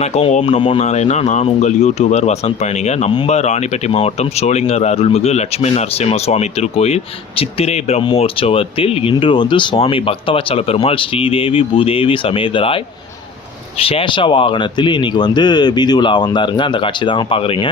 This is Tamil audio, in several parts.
வணக்கம் ஓம் நமோ நாராயணா. நான் உங்கள் யூடியூபர் வசந்த் பயணிங்க நம்ம ராணிப்பேட்டை மாவட்டம் சோளிங்கர் அருள்மிகு லட்சுமி நரசிம்ம சுவாமி திருக்கோயில் சித்திரை பிரம்மோற்சவத்தில் இன்று வந்து சுவாமி பக்தவச்சல பெருமாள் ஸ்ரீதேவி பூதேவி சமேதராய் சேஷ வாகனத்தில் இன்றைக்கி வந்து வீதி உலா வந்தாருங்க. அந்த காட்சி தாங்க பார்க்குறீங்க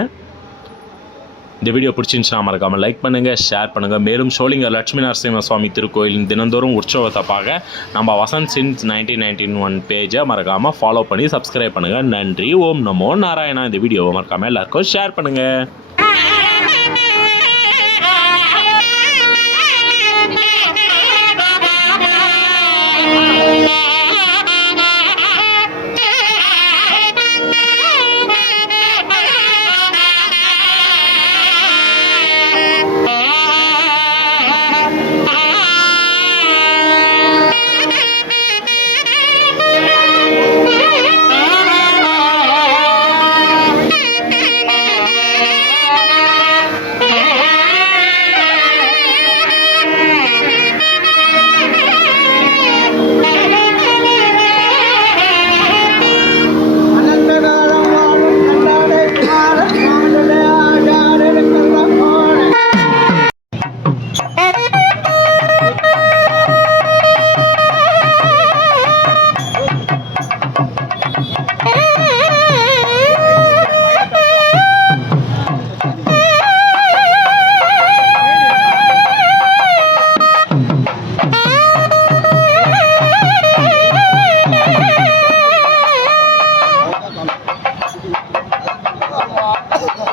இந்த வீடியோ பிடிச்சிருந்துச்சுன்னா மறக்காமல் லைக் பண்ணுங்கள் ஷேர் பண்ணுங்கள் மேலும் சோளிங்கர் லட்சுமி நரசிம்ம சுவாமி திருக்கோயிலின் தினந்தோறும் உற்சவத்தை பார்க்க நம்ம Vasanth since nineteen nineteen one பேஜை மறக்காமல் ஃபாலோ பண்ணி சப்ஸ்கிரைப் பண்ணுங்கள் நன்றி ஓம் நமோ நாராயணா. இந்த வீடியோவை மறக்காமல் எல்லாருக்கும் ஷேர் பண்ணுங்கள்